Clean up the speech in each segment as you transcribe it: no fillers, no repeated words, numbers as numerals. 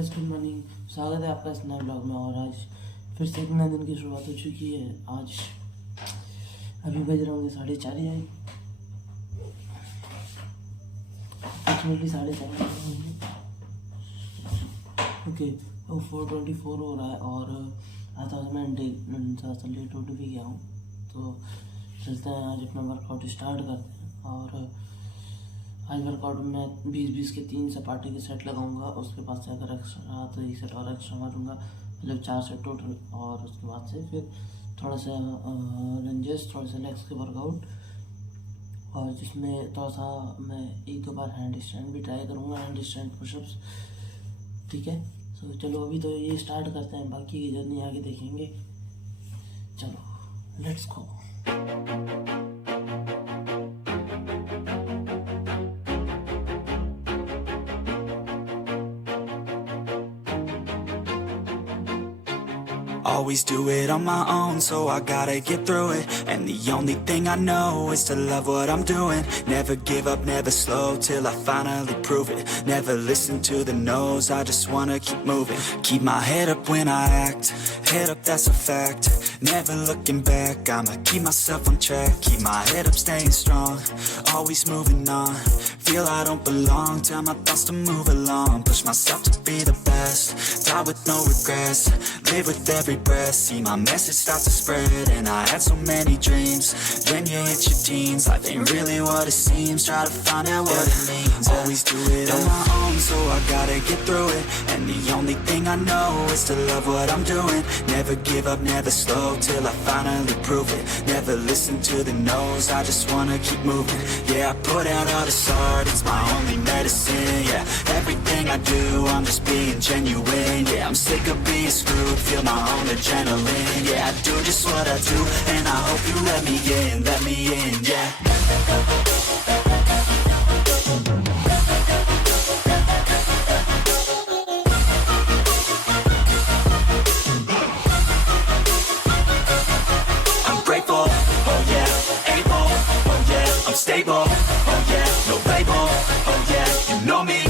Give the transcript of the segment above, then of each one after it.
Guys, good morning. स्वागत है आपका इस नए ब्लॉग में। और आज फिर से एक नए दिन की शुरुआत हो चुकी है। आज अभी बज रहे होंगे 4:30 आई, अप्रॉक्सीमेटली 4:30 होंगे। ओके, तो 4:24 हो रहा है और आज मैं थोड़ा सा लेट उठ भी गया हूँ। तो चलते हैं, आज अपना वर्कआउट स्टार्ट करते हैं। और आज वर्कआउट में 20-20 के 3 सपाटे के सेट लगाऊंगा। उसके बाद से अगर एक्स्ट्रा तो 1 सेट और एक्स्ट्रा मारूंगा, मतलब 4 सेट टोटल। और उसके बाद से फिर थोड़ा सा लंजेस, थोड़ा सा लेग्स के वर्कआउट, और जिसमें थोड़ा सा मैं 1-2 बार हैंड स्टैंड भी ट्राई करूँगा, हैंड स्टैंड पुशअप्स। ठीक है, तो चलो अभी तो ये स्टार्ट करते हैं, बाकी की जर्नी आगे देखेंगे। चलो let's go. Always do it on my own, so I gotta get through it. And the only thing I know is to love what I'm doing. Never give up, never slow, till I finally prove it. Never listen to the no's, I just wanna keep moving. Keep my head up when I act, head up, that's a fact. Never looking back, I'ma keep myself on track. Keep my head up, staying strong, always moving on. Feel I don't belong, tell my thoughts to move along. Push myself to be the best, die with no regrets. Live with every breath, see my message start to spread. And I had so many dreams, then you hit your teens. Life ain't really what it seems, try to find out what it means. Always do it on my own, so I gotta get through it. And the only thing I know is to love what I'm doing. Never give up, never slow, till I finally prove it. Never listen to the no's, I just wanna keep moving. Yeah, I put out all this art, it's my only medicine. Yeah, everything I do, I'm just being genuine. Yeah, I'm sick of being screwed, feel my own adrenaline. Yeah, I do just what I do, and I hope you let me in, yeah. I'm grateful, oh yeah, able, oh yeah, I'm stable, oh yeah, no label, oh yeah, you know me,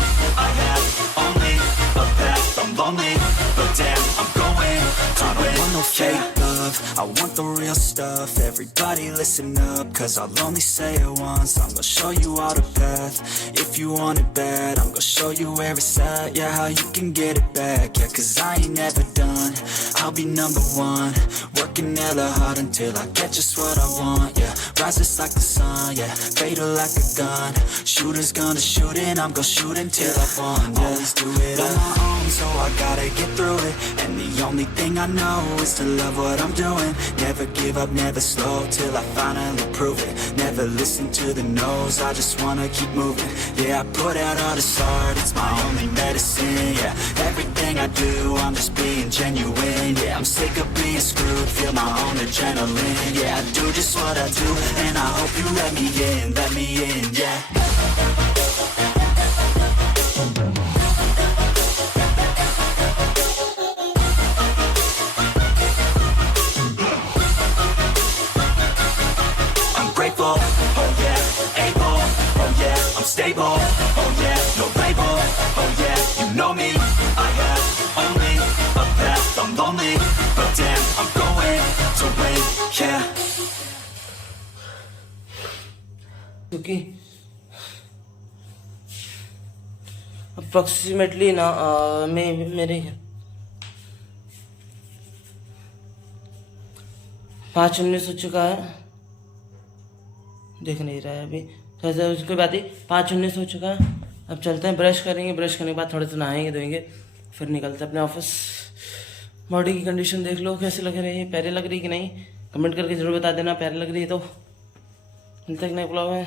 I have only a path, I'm lonely, but damn, I'm going to win. I don't want no fake love, I want the real stuff. Everybody listen up, cause I'll only say it once. I'm gonna show you all the path, if you want it bad. I'm gonna show you where it's at, yeah, how you can get it back. Yeah, cause I ain't never done, I'll be number one. Working hella hard until I get just what I want, yeah. Rises like the sun, yeah, fatal like a gun. Shooters gonna shoot and I'm gonna shoot until I won, yeah. Always do it on my own, so I gotta get through it. And the only thing I know is to love what I'm doing. Never give up, never slow, till I finally prove it. Never listen to the no's, I just wanna keep moving. Yeah, I put out all this art, it's my only medicine. Yeah, everything I do, I'm just being genuine. Yeah, I'm sick of being screwed, feel my own adrenaline. Yeah, I do just what I do, and I hope you let me in, yeah. Grateful, oh yeah, able, oh yeah, I'm stable, oh yeah, no label, oh yeah, you know me, I have only a path, I'm lonely, but damn, I'm going to win, yeah. क्योंकि approximately ना मेरे 5:19 हो चुका है, देख नहीं रहा है अभी। तो उसके बाद ही 5:19 हो चुका है। अब चलते हैं, ब्रश करेंगे, ब्रश करने के बाद थोड़े से नहाएंगे धोएंगे, फिर निकलते हैं अपने ऑफिस। बॉडी की कंडीशन देख लो कैसे लग रही है, प्यारी लग रही है कि नहीं, कमेंट करके जरूर बता देना। प्यारी लग रही है तो मिलते हैं नए ब्लॉग में।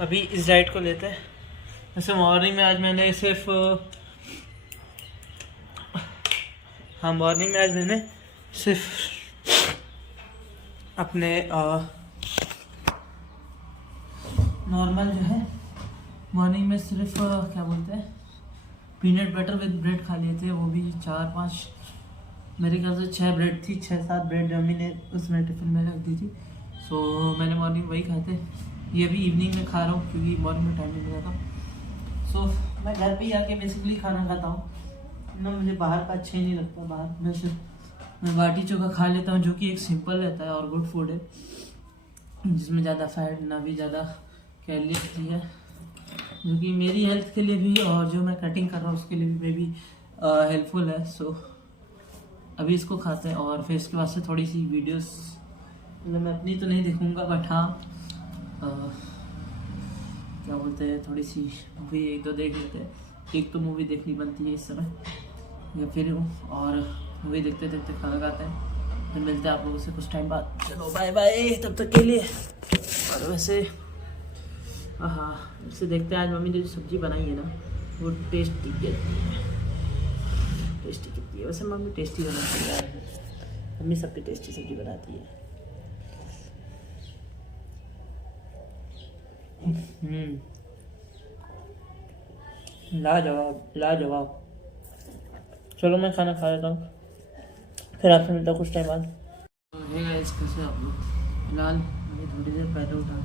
अभी इस डाइट को लेते हैं। वैसे मॉर्निंग में आज मैंने सिर्फ अपने नॉर्मल जो है मॉर्निंग में सिर्फ क्या बोलते हैं पीनट बटर विद ब्रेड खा लिए थे, वो भी 4-5 मेरे ख्याल से 6 ब्रेड थी, 6-7 ब्रेड मम्मी ने उसमें टिफ़िन में रख दी थी। सो मैंने मॉर्निंग वही खाए थे, ये भी इवनिंग में खा रहा हूँ क्योंकि मॉर्निंग में टाइम नहीं मिला था। सो मैं घर पे ही आके बेसिकली खाना खाता हूँ ना, मुझे बाहर का अच्छा ही नहीं लगता। बाहर में सिर्फ मैं बाटी चोखा खा लेता हूँ जो कि एक सिंपल रहता है और गुड फूड है, जिसमें ज़्यादा फैट ना भी ज़्यादा कैलोरी होती है, जो कि मेरी हेल्थ के लिए भी और जो मैं कटिंग कर रहा हूँ उसके लिए भी मे बी हेल्पफुल है। सो अभी इसको खाते हैं और फिर इसके बाद से थोड़ी सी वीडियोस, मतलब मैं अपनी तो नहीं देखूँगा बट हाँ क्या बोलते हैं, थोड़ी सी मूवी एक दो देख लेते हैं। एक तो मूवी देखनी बनती है इस समय या फिर, और मूवी देखते देखते खाना खाते हैं, फिर मिलते हैं आप लोगों से कुछ टाइम बाद। चलो बाय बाय तब तक के लिए। और वैसे हाँ वैसे देखते हैं आज मम्मी ने जो सब्ज़ी बनाई है ना वो टेस्टी कितनी है, टेस्टी कितनी है। वैसे मम्मी टेस्टी बनाती है, मम्मी सबकी टेस्टी सब्ज़ी बनाती है। लाजवाब लाजवाब। चलो मैं खाना खा लेता हूँ, फिर आपसे मिलता हूँ कुछ टाइम बाद। है गाइस, कैसे आप लोग? फिलहाल मैं थोड़ी देर पहले उठा,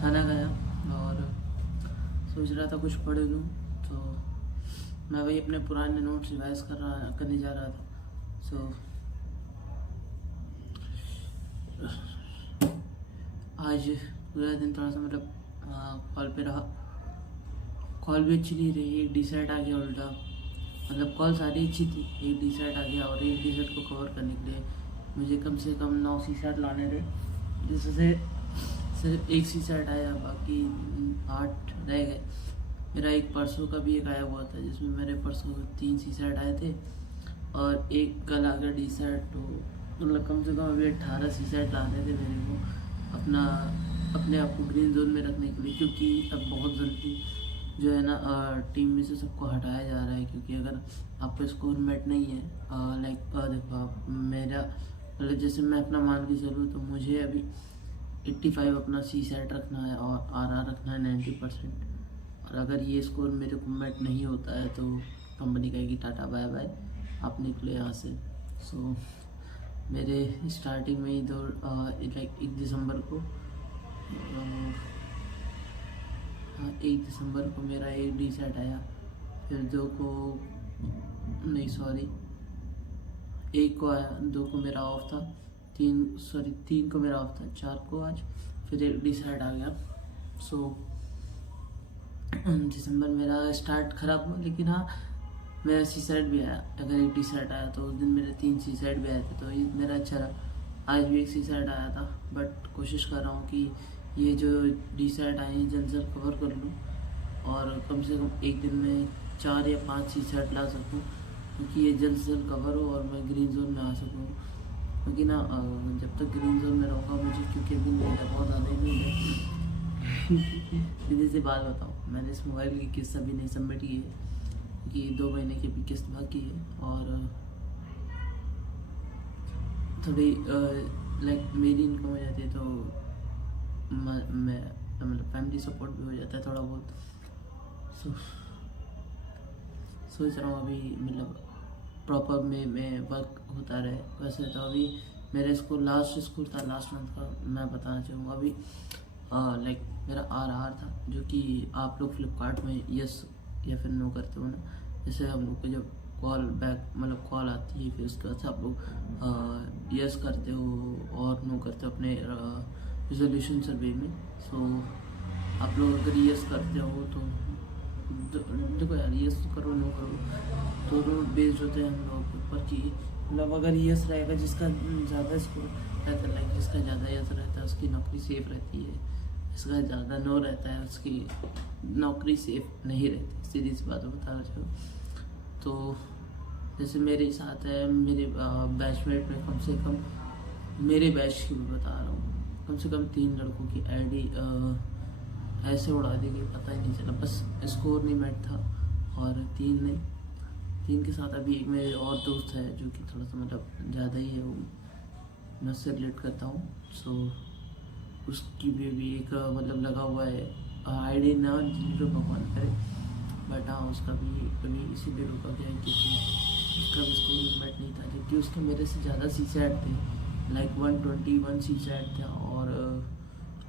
खाना खाया और सोच रहा था कुछ पढ़ लूँ, तो मैं वही अपने पुराने नोट्स रिवाइज करने जा रहा था। सो आज पूरा दिन थोड़ा सा मतलब कॉल पे रहा, कॉल भी अच्छी नहीं रही, एक डी-सेट आ गया उल्टा, मतलब कॉल सारी अच्छी थी, एक डी-सेट आ गया और एक डी-सेट को कवर करने के लिए मुझे कम से कम 9 सी-सेट लाने थे, जिससे सिर्फ एक सी-सेट आया, बाकी 8 रह गए। मेरा एक परसों का भी एक आया हुआ था जिसमें मेरे परसों 3 सी-सेट आए थे और एक कल आ गया डी-सेट, तो मतलब कम से कम अभी 18 सी-सेट लाने थे मेरे को अपने आप को ग्रीन जोन में रखने के लिए, क्योंकि अब बहुत जल्दी जो है ना टीम में से सबको हटाया जा रहा है, क्योंकि अगर आपका स्कोर मेट नहीं है देखो आप मेरा मतलब जैसे मैं अपना मान के चलूँ तो मुझे अभी 85 अपना सी-सेट रखना है और आर रखना है 90%, और अगर ये स्कोर मेरे को मेट नहीं होता है तो कंपनी कहेगी टाटा बाय बाय, आप निकले यहाँ से। सो मेरे स्टार्टिंग में ही 1 दिसंबर को 1 दिसंबर को मेरा एक डी-सेट आया, फिर 2 को नहीं सॉरी 1 को आया, 2 को मेरा ऑफ था, 3 को मेरा ऑफ था, 4 को आज फिर एक डी-सेट आ गया। सो दिसंबर मेरा स्टार्ट ख़राब हुआ, लेकिन हाँ मेरा सी-सेट भी आया। अगर एक डी-सेट आया तो उस दिन मेरे 3 सी-सेट भी आए थे, तो ये मेरा अच्छा रहा। आज भी एक सी-सेट आया था, बट कोशिश कर रहा हूँ कि ये जो डी-सेट आए हैं जल्द से जल्द कवर कर लूँ और कम से कम एक दिन में 4 या 5 सी-सेट ला सकूँ, क्योंकि ये जल्द से जल्द कवर हो और मैं ग्रीन जोन में आ सकूँ। क्योंकि ना जब तक ग्रीन जोन में रहूँगा मुझे, क्योंकि अभी नींद है बहुत ज़्यादा ही नींद है। सीधी सी बात बताऊँ, मैंने इस मोबाइल की किस्त अभी नहीं सबमिट की है, क्योंकि 2 महीने की भी किस्त बाकी है और थोड़ी मेरी इनकम हो जाती है तो मैं मतलब फैमिली सपोर्ट भी हो जाता है थोड़ा बहुत। सोच रहा हूँ अभी मतलब प्रॉपर में वर्क होता रहे। वैसे तो अभी मेरे स्कूल लास्ट मंथ का मैं बताना चाहूँगा। अभी मेरा आर था, जो कि आप लोग फ्लिपकार्ट में यस या फिर नो करते हो ना, जैसे हम लोग को जब कॉल बैक मतलब कॉल आती है फिर उसके बाद से आप लोग यस करते हो और नो करते हो अपने रिजोल्यूशन सर्वे में। सो आप लोग अगर यस करते हो तो देखो यार, यस करो नो करो दोनों बेस्ड होते हैं हम लोग के ऊपर कि मतलब अगर यस रहेगा जिसका ज़्यादा स्कोर रहता है, जिसका ज़्यादा यस रहता है उसकी नौकरी सेफ रहती है, जिसका ज़्यादा नो रहता है उसकी नौकरी सेफ नहीं रहती। सीधी सी बात बताना चाहूँ तो जैसे मेरे साथ है, मेरे बैचमेट में कम से कम मेरे बैच की मैं बता रहा हूँ, कम से कम 3 लड़कों की आईडी ऐसे उड़ा दी गई, पता ही नहीं चला, बस स्कोर नहीं मैच था। और 3 के साथ अभी एक मेरे और दोस्त है जो कि थोड़ा सा मतलब ज़्यादा ही है, वो मैं उससे रिलेट करता हूँ। सो उसकी भी एक मतलब लगा हुआ है आईडी ना, जो भगवान करे, बट हाँ उसका भी कभी इसीलिए रुका गया क्योंकि उसका भी स्कोर मेट नहीं था, जबकि उसके मेरे से ज़्यादा सी सैट थे, लाइक 121 सी सैट था और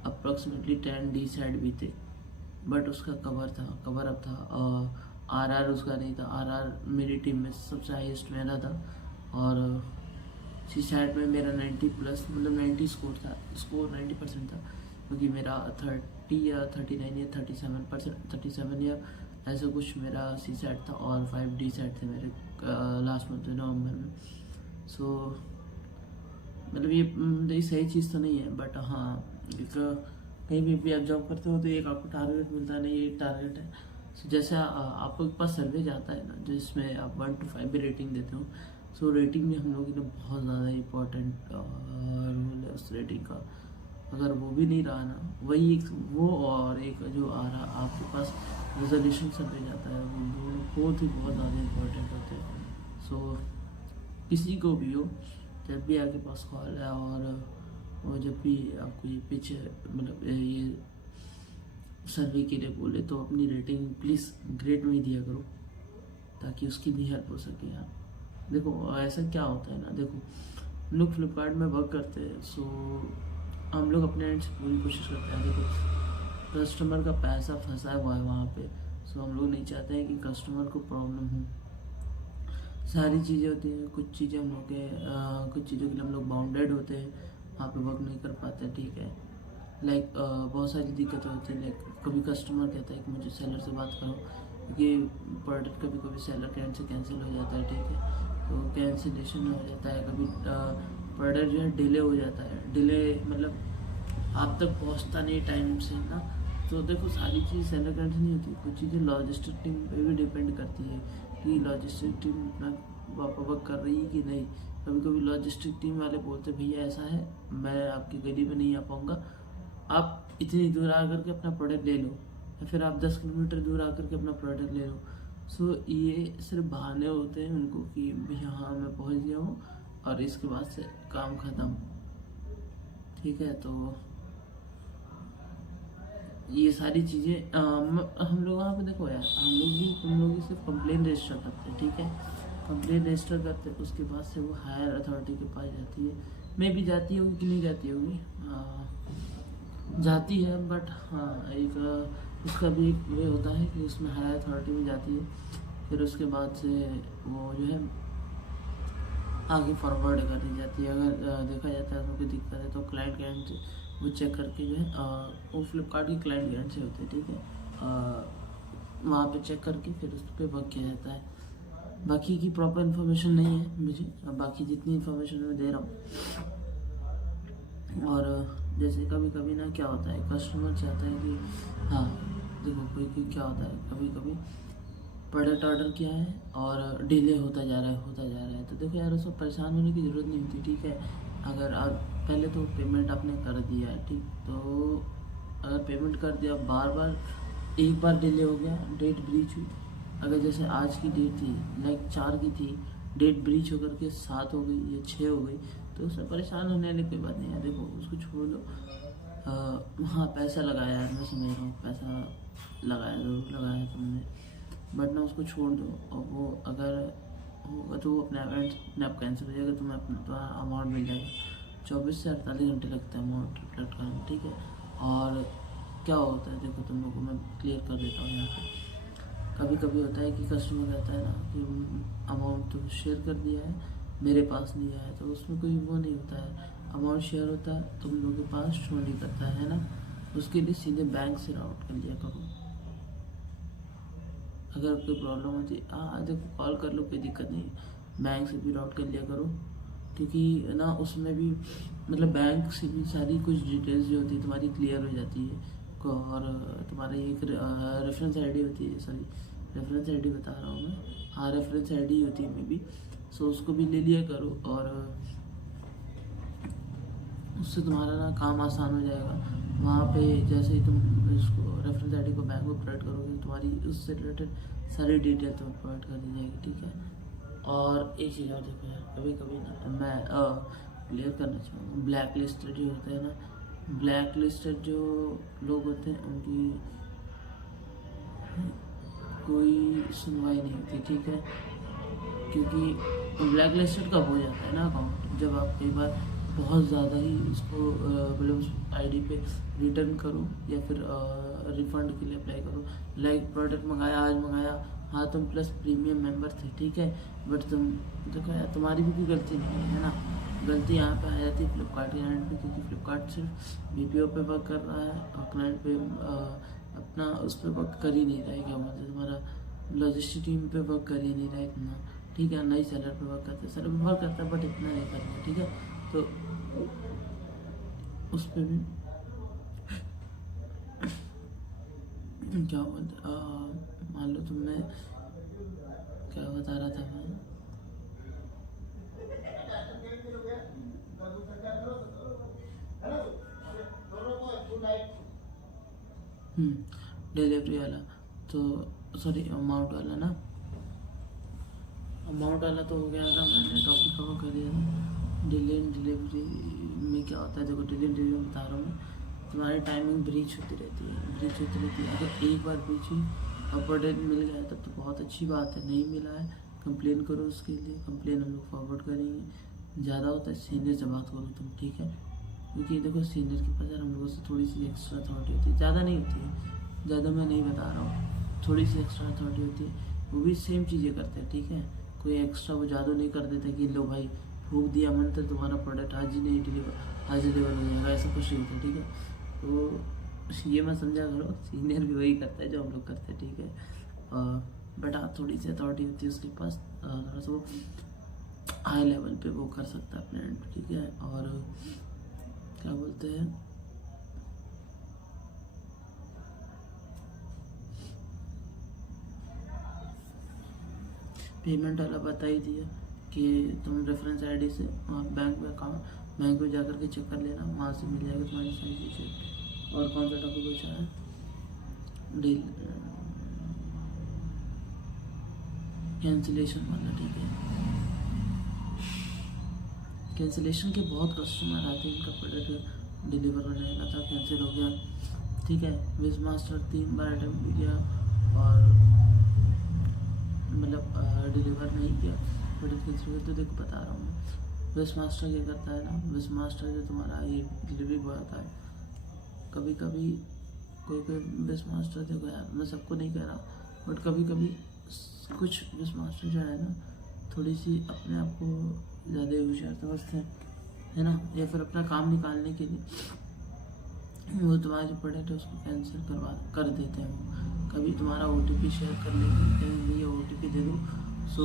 अप्रॉक्सीमेटली 10 डी सैट भी थे। बट उसका कवर अप था। आरआर उसका नहीं था। आरआर मेरी टीम में सबसे हाईएस्ट मेरा था और सी सैट में मेरा 90 प्लस, मतलब 90 स्कोर 90% था, क्योंकि मेरा 30 या 39 या 37 या ऐसा कुछ मेरा सी सैट था और 5 डी सैट थे मेरे लास्ट मंथ नवंबर में। सो मतलब ये सही चीज़ तो नहीं है, बट हाँ एक कहीं भी आप जॉब करते हो तो एक आपको टारगेट मिलता है, नहीं ये टारगेट है। सो जैसे आपके पास सर्वे जाता है ना, जिसमें आप 1 to 5 भी रेटिंग देते हो, सो रेटिंग में हम लोगों के लिए बहुत ज़्यादा इम्पोर्टेंट रोल है उस रेटिंग का। अगर वो भी नहीं रहा ना, वही एक वो और एक जो आ रहा आपके पास रेजोल्यूशन सर्वे जाता है, वो दोनों बहुत ज़्यादा इम्पोर्टेंट होते हैं। सो किसी को भी हो, जब भी आपके पास कॉल है और वो जब भी आपको ये पिच मतलब ये सर्वे के लिए बोले, तो अपनी रेटिंग प्लीज़ ग्रेड में ही दिया करो, ताकि उसकी भी हेल्प हो सके यार। देखो ऐसा क्या होता है ना, देखो हम लोग फ्लिपकार्ट में वर्क करते हैं, सो हम लोग अपने एंड से पूरी कोशिश करते हैं। देखो कस्टमर का पैसा फंसा हुआ है वहाँ पे, सो हम लोग नहीं चाहते हैं कि कस्टमर को प्रॉब्लम हो। सारी चीज़ें होती हैं, कुछ चीज़ें हम लोग के कुछ चीज़ों के लिए हम लोग बाउंडेड होते हैं, वहाँ पे वर्क नहीं कर पाते, ठीक है। लाइक बहुत सारी दिक्कतें होती हैं। लाइक कभी कस्टमर कहता है कि मुझे सेलर से बात करो, क्योंकि प्रोडक्ट कभी सेलर के एंड से कैंसिल हो जाता है, ठीक है, तो कैंसिलेशन हो जाता है। कभी प्रोडक्ट जो है डिले हो जाता है, डिले मतलब आप तक पहुंचता नहीं टाइम से ना। तो देखो सारी चीज़ सेलर के एंड से नहीं होती, कुछ चीज़ें लॉजिस्टिक टीम पे भी डिपेंड करती है कि लॉजिस्टिक टीम अपना वर्क कर रही है कि नहीं। कभी कभी लॉजिस्टिक टीम वाले बोलते भैया ऐसा है, मैं आपकी गली में नहीं आ पाऊँगा, आप इतनी दूर आकर के अपना प्रोडक्ट ले लो, या फिर आप 10 किलोमीटर दूर आकर के अपना प्रोडक्ट ले लो। सो ये सिर्फ बहाने होते हैं उनको कि भैया हाँ मैं पहुंच गया हूँ और इसके बाद से काम ख़त्म, ठीक है। तो ये सारी चीज़ें हम लोग वहाँ पे देखो यार, हम लोग भी सिर्फ कंप्लेन रजिस्टर करते हैं, ठीक है। कंप्लेन रजिस्टर करते हैं, उसके बाद से वो हायर अथॉरिटी के पास जाती है। मैं भी जाती होगी कि नहीं जाती होगी, जाती है, बट हाँ एक उसका भी एक वे होता है कि उसमें हायर अथॉरिटी में जाती है, फिर उसके बाद से वो जो है आगे फॉरवर्ड कर दी जाती है। अगर देखा जाता है तो कोई दिक्कत है तो क्लाइंट के एंड से वो चेक करके जो है वो फ्लिपकार्ट की क्लाइंट के एंड से होते हैं, ठीक है। वहाँ पे चेक करके फिर उस पर वर्क किया जाता है। बाकी की प्रॉपर इन्फॉर्मेशन नहीं है मुझे, बाकी जितनी इन्फॉर्मेशन मैं दे रहा हूँ। और जैसे कभी कभी ना क्या होता है, कस्टमर चाहता है कि हाँ देखो कोई क्या होता है, कभी कभी प्रोडक्ट ऑर्डर किया है और डिले होता जा रहा है, तो देखो यार उसको परेशान होने की ज़रूरत नहीं होती, ठीक है। अगर आप पहले तो पेमेंट आपने कर दिया है, ठीक, तो अगर पेमेंट कर दिया, बार बार एक बार डिले हो गया, डेट ब्रीच हुई, अगर जैसे आज की डेट थी लाइक 4 की थी, डेट ब्रीच होकर के 7 हो गई या 6 हो गई, तो उसमें परेशान होने वाली कोई बात नहीं है। देखो उसको छोड़ दो। हाँ पैसा लगाया है, मैं समझ रहा हूँ, पैसा लगाया ज़रूर लगाया है तुमने, बट ना उसको छोड़ दो। और वो अगर होगा तो वो अपने आप कैंसिल हो जाएगा, तुम्हें अपना अमाउंट मिल जाएगा। 24 से 48 घंटे लगता है अमाउंट रिफ्लेक्ट करने, ठीक है। और क्या होता है देखो, तुम लोगों को मैं क्लियर कर देता हूँ यहाँ पे। कभी कभी होता है कि कस्टमर कहता है ना कि अमाउंट तो शेयर कर दिया है, मेरे पास नहीं आया, तो उसमें कोई वो नहीं होता है। अमाउंट शेयर होता है, तुम लोगों के पास शो नहीं करता है ना, उसके लिए सीधे बैंक से राउट कर लिया करो। अगर कोई प्रॉब्लम होती है देखो कॉल कर लो, कोई दिक्कत नहीं, बैंक से भी राउट कर लिया करो, क्योंकि ना उसमें भी मतलब बैंक से भी सारी कुछ डिटेल्स जो होती है तुम्हारी क्लियर हो जाती है। और तुम्हारी एक रेफरेंस आईडी होती है, रेफरेंस आईडी बता रहा हूँ मैं, हाँ रेफरेंस आईडी होती है मे बी, सो उसको भी ले लिया करो, और उससे तुम्हारा ना काम आसान हो जाएगा। वहाँ पे जैसे ही तुम इसको रेफरेंस आईडी को बैंक में प्रोवाइड करोगे, तुम्हारी उससे रिलेटेड सारी डिटेल तुम्हें प्रोवाइड कर दी जाएगी, ठीक है। और एक चीज़ और देखो यार, कभी कभी ना मैं क्लियर करना चाहूँगा, ब्लैक लिस्टेड जो होते हैं ना, ब्लैक लिस्टेड जो लोग होते हैं उनकी कोई सुनवाई नहीं होती, ठीक है। क्योंकि ब्लैक लिस्टेड कब हो जाता है ना अकाउंट, जब आप कई बार बहुत ज़्यादा ही इसको मतलब उस आईडी पे रिटर्न करो या फिर रिफ़ंड के लिए अप्लाई करो। लाइक प्रोडक्ट मंगाया, आज मंगाया, हाँ तुम प्लस प्रीमियम मेंबर थे, ठीक है, बट तुम देखो यार तुम्हारी भी कोई गलती नहीं है ना, गलती यहाँ पे आ जाती है फ्लिपकार्ट के एंड पे, क्योंकि फ्लिपकार्ट सिर्फ BPO पे वर्क कर रहा है और क्लाइंट पे अपना उस पर वर्क कर ही नहीं रहा है, क्या बोलते हैं तुम्हारा लॉजिस्टिक टीम पे वर्क कर ही नहीं रहा है इतना, ठीक है, नई सेलर पे वर्क करता है, सेलर पे वर्क करता है बट इतना नहीं करता, ठीक है। तो उस पर भी क्या बोलते मान लो तुमने क्या बता रहा था मैं, डिलीवरी वाला तो सॉरी अमाउंट वाला ना, अमाउंट वाला तो हो गया था, मैंने टॉपिक कवर कर दिया था। डिले इन डिलीवरी में क्या होता है, देखो डिले इन डिलीवरी बता रहा हूँ मैं, तुम्हारी टाइमिंग ब्रीच होती रहती है, अगर एक बार ब्रीच हुई और प्रोडक्ट मिल गया तब तो बहुत अच्छी बात है, नहीं मिला है कंप्लेन करो, उसके लिए कंप्लेन हम लोग फॉरवर्ड करेंगे, ज़्यादा होता है सीनियर से बात करो तुम, ठीक है, क्योंकि देखो सीनियर के पास यार हम लोगों से थोड़ी सी एक्स्ट्रा अथॉरिटी होती है, ज़्यादा नहीं होती है, ज़्यादा मैं नहीं बता रहा हूँ, थोड़ी सी एक्स्ट्रा अथॉरिटी होती है, वो भी सेम चीज़ें करते हैं, ठीक है, कोई एक्स्ट्रा वो जादू नहीं कर देते कि लो भाई फूक दिया मंत्र तुम्हारा प्रोडक्ट आज ही नहीं आज डिलीवर हो जाएगा, ऐसा कुछ नहीं होता, ठीक है। तो ये मैं समझा करो, सीनियर भी वही करता है जो हम लोग करते हैं, ठीक है, बट आप थोड़ी सी अथॉरिटी होती है उसके पास, थोड़ा सा वो हाई लेवल पे वो कर सकता है अपने एंड, ठीक है। और क्या बोलते हैं पेमेंट वाला बता ही दिया कि तुम रेफरेंस आईडी से बैंक में जाकर के चेक कर लेना, वहाँ से मिल जाएगा तुम्हारी सारी चीज़ें। और कौन सा टॉपिक बचा है, डील कैंसिलेशन वाला, ठीक है, कैंसिलेशन के बहुत कस्टमर आते हैं, इनका प्रोडक्ट डिलीवर होने वाला था, कैंसिल हो गया, ठीक है, विज मास्टर 3 बार अटेम्प्ट किया और मतलब डिलीवर नहीं किया, प्रोडक्ट कैंसिल हुआ। तो देखो बता रहा हूँ मैं, विज मास्टर क्या करता है ना, विज मास्टर जो तुम्हारा ये डिलीवरी बॉय होता है, कभी कभी कोई विज मास्टर, देखो यार मैं सबको नहीं कह रहा, बट कभी कभी कुछ विज मास्टर जो है ना थोड़ी सी अपने आप को ज़्यादा होशियार समझते हैं, है ना, या फिर अपना काम निकालने के लिए वो तुम्हारा जो प्रोडक्ट है उसको कैंसिल कर देते हैं। कभी तुम्हारा OTP शेयर कर लेंगे, कहीं ये OTP दे दो, सो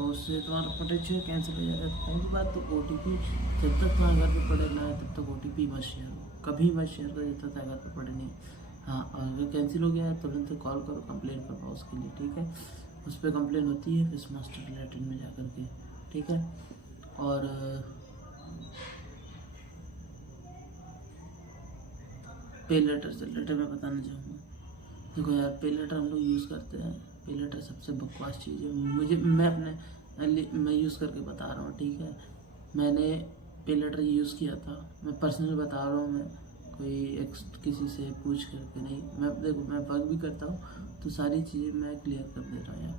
उससे तुम्हारा प्रोडक्ट जो है कैंसिल हो जाता है। पहली बात तो OTP जब तक तुम्हारे घर पर प्रोडक्ट ना है तब तक OTP मत शेयर हो, कभी मत शेयर करो जब तक घर पर प्रोडक्ट नहीं। हाँ, अगर कैंसिल हो गया है तुरंत कॉल करो, कंप्लेन करवाओ उसके लिए, ठीक है, उस पर कंप्लेन होती है फिश मास्टर रिलेटेड में जा कर के, ठीक है। और पे लेटर से रिलेटेड मैं बताना चाहूँगा, देखो यार पे लेटर हम लोग यूज़ करते हैं, पे लेटर सबसे बकवास चीज़ है, मैं यूज़ करके बता रहा हूँ, ठीक है, मैंने पे लेटर यूज़ किया था, मैं पर्सनल बता रहा हूँ, मैं कोई किसी से पूछ करके नहीं, मैं देखो मैं वर्क भी करता हूँ तो सारी चीज़ें मैं क्लियर कर दे रहा हूँ यहाँ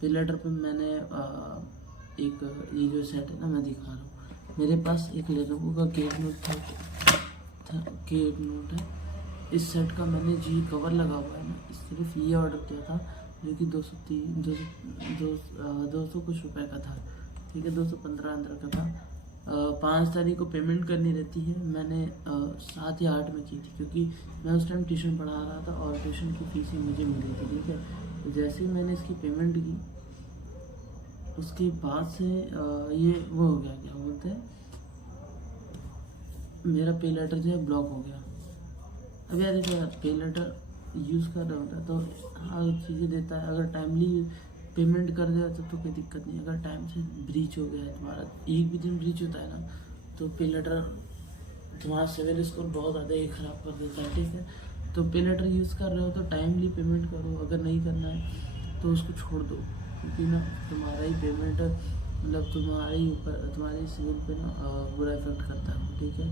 पे लेटर पे मैंने एक ये जो सेट है ना मैं दिखा रहा हूँ, मेरे पास एक लेनोवो का केट नोट था केट नोट है, इस सेट का मैंने जी कवर लगा हुआ है ना, सिर्फ ये ऑर्डर किया था जो कि 200 कुछ रुपए का था, ठीक है, 215 अंदर का था। 5 तारीख को पेमेंट करनी रहती है, मैंने 7 या 8 में की थी, क्योंकि मैं उस टाइम ट्यूशन पढ़ा रहा था और ट्यूशन की फीस ही मुझे मिली थी, ठीक है। तो जैसे ही मैंने इसकी पेमेंट की उसके बाद से ये वो हो गया, क्या बोलते हैं, मेरा पे लेटर जो है ब्लॉक हो गया। अब यार देखो पे लेटर यूज़ कर रहा होता है तो हाँ चीज़ें देता है, अगर टाइमली पेमेंट कर दे तो कोई दिक्कत नहीं, अगर टाइम से ब्रीच हो गया है तुम्हारा, एक भी दिन ब्रीच होता है ना तो पे लेटर तुम्हारा सिविल स्कोर बहुत ज़्यादा ही ख़राब कर देता है, ठीक है। तो पे लेटर यूज़ कर रहे हो तो टाइमली पेमेंट करो, अगर नहीं करना है तो उसको छोड़ दो, क्योंकि ना तुम्हारा ही पेमेंट मतलब तुम्हारे ही ऊपर, तुम्हारे सिविल पे ना बुरा इफेक्ट करता है, ठीक है।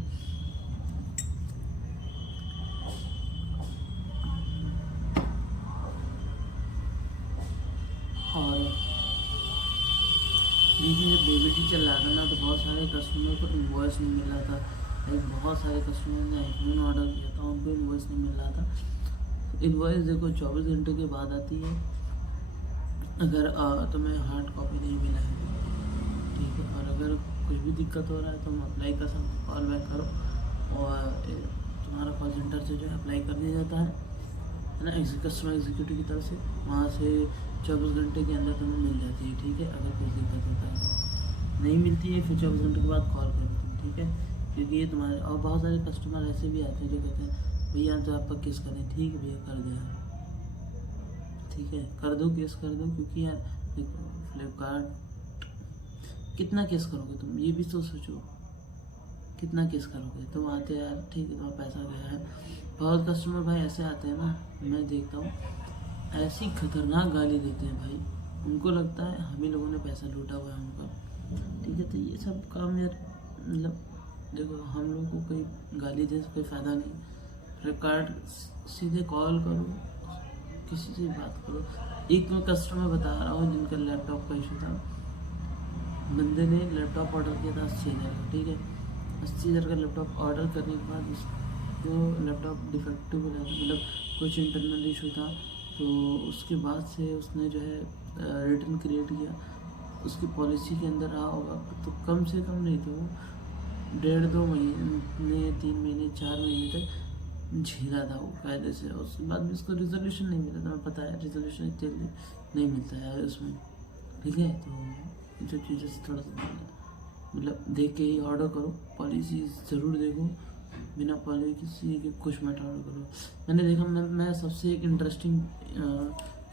और डीबीटी चल रहा था ना, तो बहुत सारे कस्टमर को इन्वॉइस नहीं मिल रहा था। बहुत सारे कस्टमर ने आईफोन ऑर्डर किया था, उनको इन्वॉइस नहीं मिल रहा था। इन्वॉइस देखो 24 घंटे के बाद आती है, अगर तुम्हें हार्ड कॉपी नहीं मिला है, ठीक है। और अगर कुछ भी दिक्कत हो रहा है तो तुम अप्लाई कर सकते हो, कॉल बैक करो और तुम्हारा कॉल सेंटर से जो है अप्लाई कर दिया जाता है ना, कस्टमर एग्जीक्यूटिव की तरफ से। वहाँ से 24 घंटे के अंदर तुम्हें मिल जाती है, ठीक है। अगर कुछ दिक्कत होता है तो नहीं मिलती है, फिर 24 घंटे के बाद कॉल करो तुम, ठीक है। क्योंकि ये तुम्हारे और बहुत सारे कस्टमर ऐसे भी आते हैं जो कहते हैं भैया तो आप पर केस करें, ठीक है भैया कर दे, ठीक है कर दो, केस कर दो। क्योंकि यार देखो फ्लिपकार्ट कितना केस करोगे तुम, ये भी तो सोचो, कितना केस करोगे तुम। आते यार ठीक है तुम्हारा पैसा गया है। बहुत कस्टमर भाई ऐसे आते हैं ना, मैं देखता हूँ ऐसी खतरनाक गाली देते हैं भाई, उनको लगता है हम ही लोगों ने पैसा लूटा हुआ है उनका, ठीक है। तो ये सब काम यार मतलब देखो, हम लोग को कोई गाली दे कोई फ़ायदा नहीं। फ्लिपकार्ट सीधे कॉल करो, किसी से बात करो। एक मैं कस्टमर बता रहा हूँ जिनका लैपटॉप का इशू था, बंदे ने लैपटॉप ऑर्डर किया था 80,000 का, ठीक है। 80,000 का लैपटॉप ऑर्डर करने के बाद जो लैपटॉप डिफेक्टिव हो जाता, मतलब कुछ इंटरनल इशू था, तो उसके बाद से उसने जो है रिटर्न क्रिएट किया। उसकी पॉलिसी के अंदर रहा होगा तो कम से कम नहीं तो 1.5-2 महीने, 3 महीने, 4 महीने तक झेला था वो कायदे से। उसके बाद भी उसको रिजोल्यूशन नहीं मिला था। मैं पता है रिजोल्यूशन इतने नहीं मिलता है उसमें, ठीक है। तो जो चीज़ें से थोड़ा सा मतलब देख के ही ऑर्डर करो, पॉलिसी ज़रूर देखो, बिना पॉलिसी के कुछ मत ऑर्डर करो। मैंने देखा, मैं सबसे एक इंटरेस्टिंग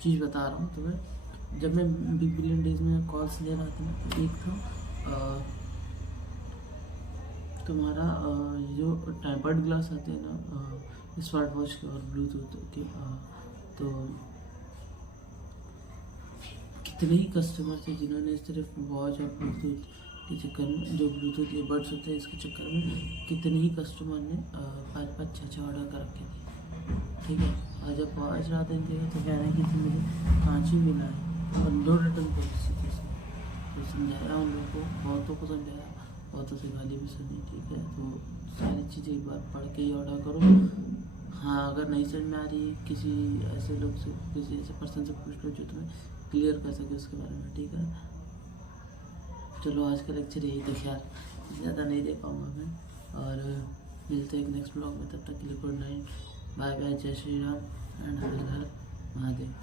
चीज़ बता रहा हूँ तुम्हें। जब मैं बिग बिलियन डेज में कॉल्स ले रहा था ना, तो एक था तुम्हारा जो टेम्पर्ड ग्लास आते हैं ना स्मार्ट वॉच के और ब्लूटूथ के, तो कितने ही कस्टमर थे जिन्होंने सिर्फ वॉच और ब्लूटूथ के चक्कर में, जो ब्लूटूथ ईयरबड्स होते हैं इसके चक्कर में, कितने ही कस्टमर ने 5-5, 6-6 ऑर्डर कर रखे थे, ठीक है। और जब पहुँच रहा था इनके तो कह रहे हैं कि मुझे कांच ही मिला है और नो रिटर्न पॉलिसी थी। तो समझाया उन लोगों को, बहुतों को समझाया, बहुतों से गाली भी सुनी, ठीक है। तो सारी चीज़ें एक बार पढ़ के ही ऑर्डर करो। हाँ, अगर नहीं समझ में आ रही है किसी ऐसे लोग से, किसी ऐसे पर्सन से पूछ लो जो तुम्हें क्लियर कर सके उसके बारे में, ठीक है। चलो आज का लेक्चर यही था, ख्याल ज़्यादा नहीं दे पाऊँगा मैं, और मिलते हैं एक नेक्स्ट ब्लॉग में। तब तक के लिए गुड नाइट, बाय बाय, जय श्री राम एंड हर हर महादेव।